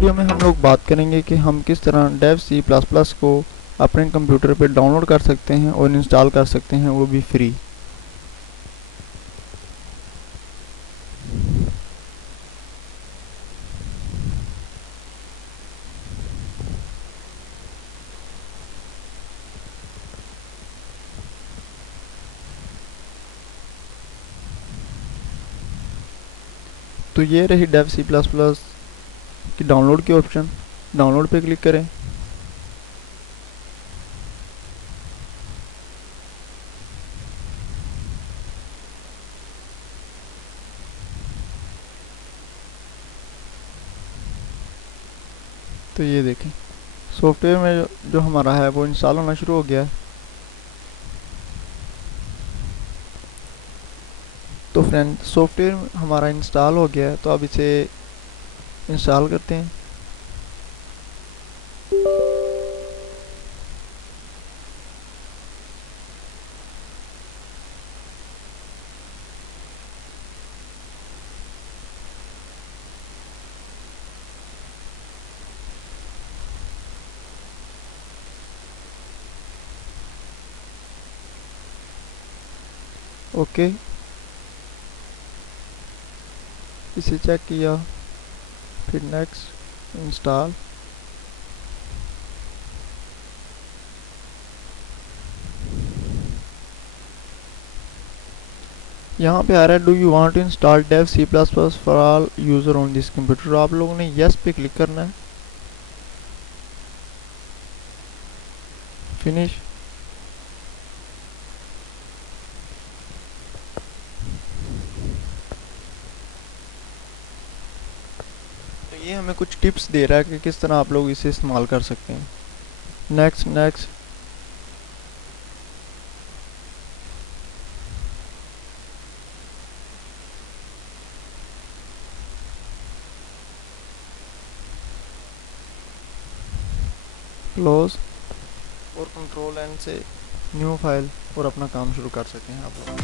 Video में हम लोग बात करेंगे कि हम किस तरह डेव सी प्लस प्लस को अपने कंप्यूटर पर डाउनलोड कर सकते हैं और इंस्टॉल कर सकते हैं, वो भी फ्री। तो ये रही डेव सी प्लस प्लस की डाउनलोड की ऑप्शन। डाउनलोड पे क्लिक करें। तो ये देखें सॉफ्टवेयर में जो हमारा है वो इंस्टॉल होना शुरू हो गया है। तो फ्रेंड सॉफ्टवेयर हमारा इंस्टॉल हो गया है, तो अब इसे इंस्टॉल करते हैं। ओके, इसे चेक किया, फिर नेक्स्ट, इंस्टॉल। यहाँ पे आ रहा है do you want to install dev C plus plus for all user on this computer. आप लोगों ने यस पे क्लिक करना है। फिनिश। तो ये हमें कुछ टिप्स दे रहा है कि किस तरह आप लोग इसे इस्तेमाल कर सकते हैं। Next next. क्लोज और कंट्रोल एन से न्यू फाइल और अपना काम शुरू कर सकते हैं आप लोग।